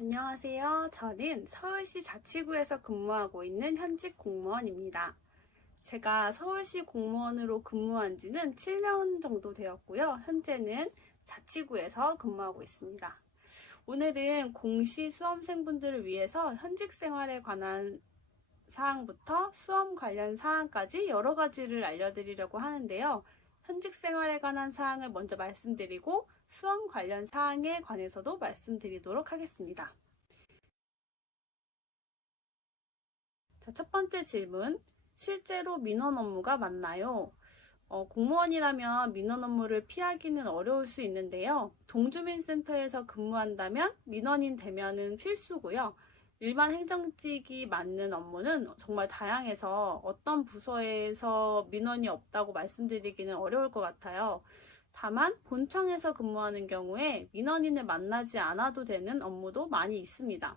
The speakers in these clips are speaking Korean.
안녕하세요. 저는 서울시 자치구에서 근무하고 있는 현직 공무원입니다. 제가 서울시 공무원으로 근무한 지는 7년 정도 되었고요. 현재는 자치구에서 근무하고 있습니다. 오늘은 공시 수험생분들을 위해서 현직 생활에 관한 사항부터 수험 관련 사항까지 여러 가지를 알려드리려고 하는데요. 현직 생활에 관한 사항을 먼저 말씀드리고 수험 관련 사항에 관해서도 말씀드리도록 하겠습니다. 자, 첫 번째 질문. 실제로 민원 업무가 많나요? 공무원이라면 민원 업무를 피하기는 어려울 수 있는데요. 동주민센터에서 근무한다면 민원인 대면은 필수고요. 일반 행정직이 맡는 업무는 정말 다양해서 어떤 부서에서 민원이 없다고 말씀드리기는 어려울 것 같아요. 다만 본청에서 근무하는 경우에 민원인을 만나지 않아도 되는 업무도 많이 있습니다.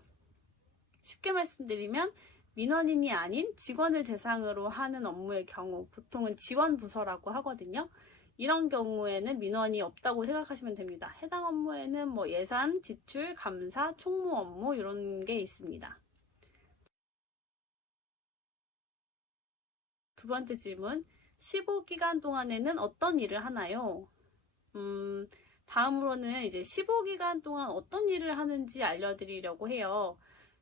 쉽게 말씀드리면 민원인이 아닌 직원을 대상으로 하는 업무의 경우 보통은 지원부서라고 하거든요. 이런 경우에는 민원이 없다고 생각하시면 됩니다. 해당 업무에는 뭐 예산, 지출, 감사, 총무 업무 이런 게 있습니다. 두 번째 질문, 15기간 동안에는 어떤 일을 하나요? 다음으로는 이제 15기간 동안 어떤 일을 하는지 알려드리려고 해요.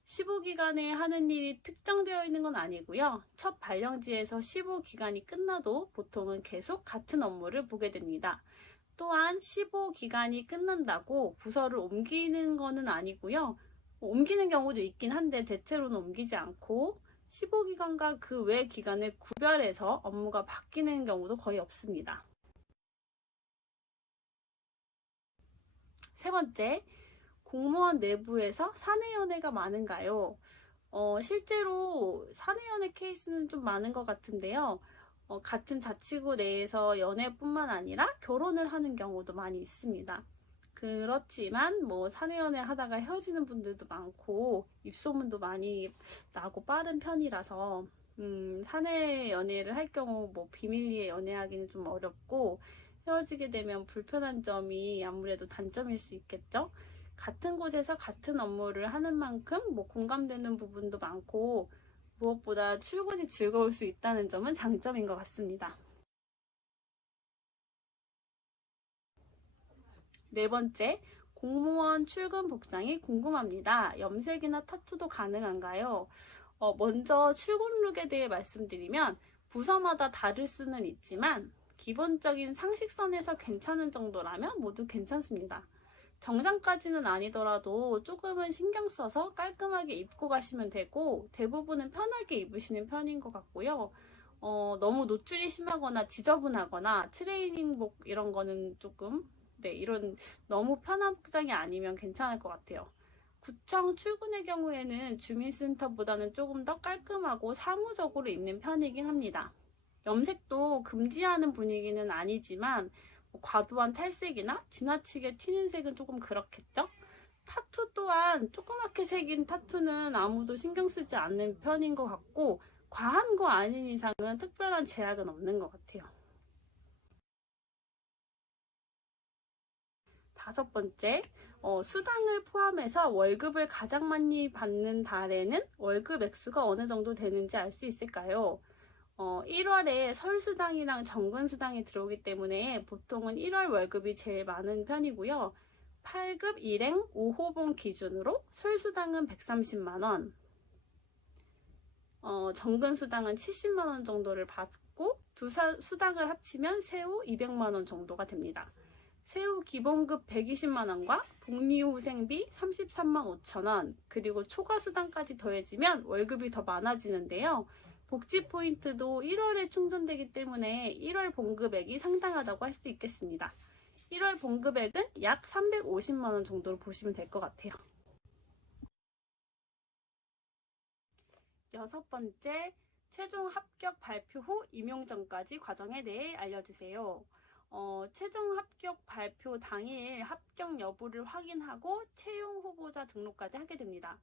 15기간에 하는 일이 특정되어 있는 건 아니고요. 첫 발령지에서 15기간이 끝나도 보통은 계속 같은 업무를 보게 됩니다. 또한 15기간이 끝난다고 부서를 옮기는 거는 아니고요. 옮기는 경우도 있긴 한데 대체로는 옮기지 않고 15기간과 그 외 기간을 구별해서 업무가 바뀌는 경우도 거의 없습니다. 세 번째, 공무원 내부에서 사내연애가 많은가요? 실제로 사내연애 케이스는 좀 많은 것 같은데요. 같은 자치구 내에서 연애뿐만 아니라 결혼을 하는 경우도 많이 있습니다. 그렇지만 뭐 사내연애 하다가 헤어지는 분들도 많고 입소문도 많이 나고 빠른 편이라서 사내 연애를 할 경우 뭐 비밀리에 연애하기는 좀 어렵고 헤어지게 되면 불편한 점이 아무래도 단점일 수 있겠죠. 같은 곳에서 같은 업무를 하는 만큼 뭐 공감되는 부분도 많고 무엇보다 출근이 즐거울 수 있다는 점은 장점인 것 같습니다. 네 번째, 공무원 출근 복장이 궁금합니다. 염색이나 타투도 가능한가요? 먼저 출근 룩에 대해 말씀드리면 부서마다 다를 수는 있지만 기본적인 상식선에서 괜찮은 정도라면 모두 괜찮습니다. 정장까지는 아니더라도 조금은 신경 써서 깔끔하게 입고 가시면 되고 대부분은 편하게 입으시는 편인 것 같고요. 너무 노출이 심하거나 지저분하거나 트레이닝복 이런 거는 조금 이런 너무 편한 복장이 아니면 괜찮을 것 같아요. 구청 출근의 경우에는 주민센터보다는 조금 더 깔끔하고 사무적으로 입는 편이긴 합니다. 염색도 금지하는 분위기는 아니지만 과도한 탈색이나 지나치게 튀는 색은 조금 그렇겠죠? 타투 또한 조그맣게 새긴 타투는 아무도 신경 쓰지 않는 편인 것 같고 과한 거 아닌 이상은 특별한 제약은 없는 것 같아요. 다섯 번째, 수당을 포함해서 월급을 가장 많이 받는 달에는 월급 액수가 어느 정도 되는지 알 수 있을까요? 1월에 설수당이랑 정근수당이 들어오기 때문에 보통은 1월 월급이 제일 많은 편이고요. 8급 일행 5호봉 기준으로 설수당은 130만원, 정근수당은 70만원 정도를 받고 두 수당을 합치면 세후 200만원 정도가 됩니다. 세후 기본급 120만원과 복리후생비 33만 5천원, 그리고 초과수당까지 더해지면 월급이 더 많아지는데요. 복지 포인트도 1월에 충전되기 때문에 1월 봉급액이 상당하다고 할 수 있겠습니다. 1월 봉급액은 약 350만원 정도로 보시면 될 것 같아요. 여섯 번째, 최종 합격 발표 후 임용 전까지 과정에 대해 알려주세요. 최종 합격 발표 당일 합격 여부를 확인하고 채용 후보자 등록까지 하게 됩니다.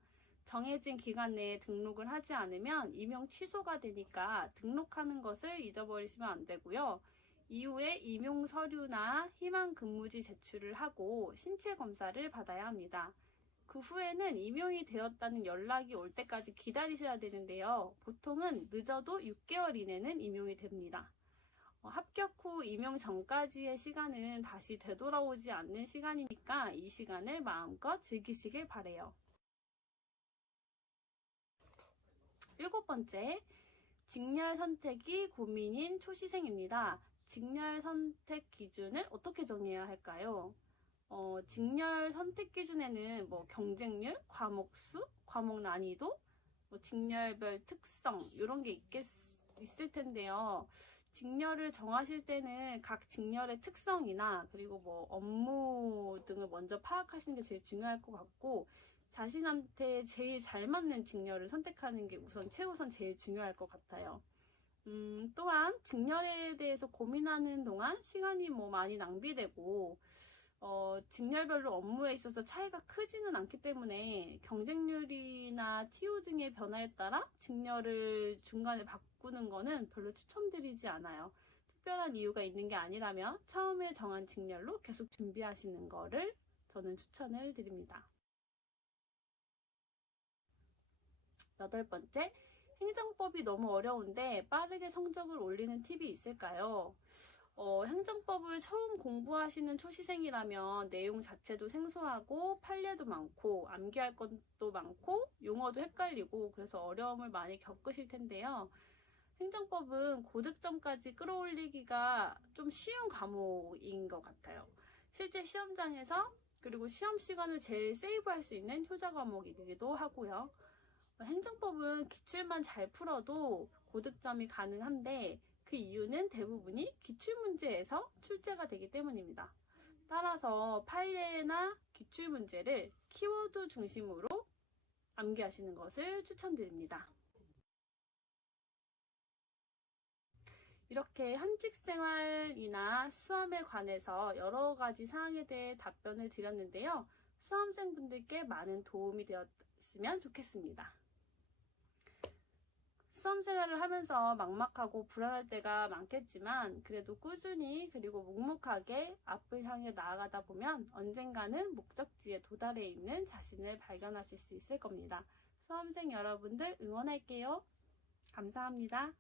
정해진 기간 내에 등록을 하지 않으면 임용 취소가 되니까 등록하는 것을 잊어버리시면 안 되고요. 이후에 임용 서류나 희망 근무지 제출을 하고 신체 검사를 받아야 합니다. 그 후에는 임용이 되었다는 연락이 올 때까지 기다리셔야 되는데요. 보통은 늦어도 6개월 이내는 임용이 됩니다. 합격 후 임용 전까지의 시간은 다시 되돌아오지 않는 시간이니까 이 시간을 마음껏 즐기시길 바래요. 7번째, 직렬 선택이 고민인 초시생입니다. 직렬 선택 기준을 어떻게 정해야 할까요? 직렬 선택 기준에는 경쟁률, 과목 수, 과목 난이도, 직렬별 특성 이런 게 있을 텐데요. 직렬을 정하실 때는 각 직렬의 특성이나 그리고 업무 등을 먼저 파악하시는 게 제일 중요할 것 같고, 자신한테 제일 잘 맞는 직렬을 선택하는 게 최우선 제일 중요할 것 같아요. 또한 직렬에 대해서 고민하는 동안 시간이 많이 낭비되고, 직렬별로 업무에 있어서 차이가 크지는 않기 때문에 경쟁률이나 TO 등의 변화에 따라 직렬을 중간에 바꾸는 거는 별로 추천드리지 않아요. 특별한 이유가 있는 게 아니라면 처음에 정한 직렬로 계속 준비하시는 거를 저는 추천을 드립니다. 8번째, 행정법이 너무 어려운데 빠르게 성적을 올리는 팁이 있을까요? 행정법을 처음 공부하시는 초시생이라면 내용 자체도 생소하고 판례도 많고 암기할 것도 많고 용어도 헷갈리고 그래서 어려움을 많이 겪으실 텐데요. 행정법은 고득점까지 끌어올리기가 좀 쉬운 과목인 것 같아요. 실제 시험장에서 그리고 시험 시간을 제일 세이브할 수 있는 효자 과목이기도 하고요. 행정법은 기출만 잘 풀어도 고득점이 가능한데 그 이유는 대부분이 기출문제에서 출제가 되기 때문입니다. 따라서 판례나 기출문제를 키워드 중심으로 암기하시는 것을 추천드립니다. 이렇게 현직생활이나 수험에 관해서 여러 가지 사항에 대해 답변을 드렸는데요. 수험생분들께 많은 도움이 되었으면 좋겠습니다. 수험 생활을 하면서 막막하고 불안할 때가 많겠지만 그래도 꾸준히 그리고 묵묵하게 앞을 향해 나아가다 보면 언젠가는 목적지에 도달해 있는 자신을 발견하실 수 있을 겁니다. 수험생 여러분들 응원할게요. 감사합니다.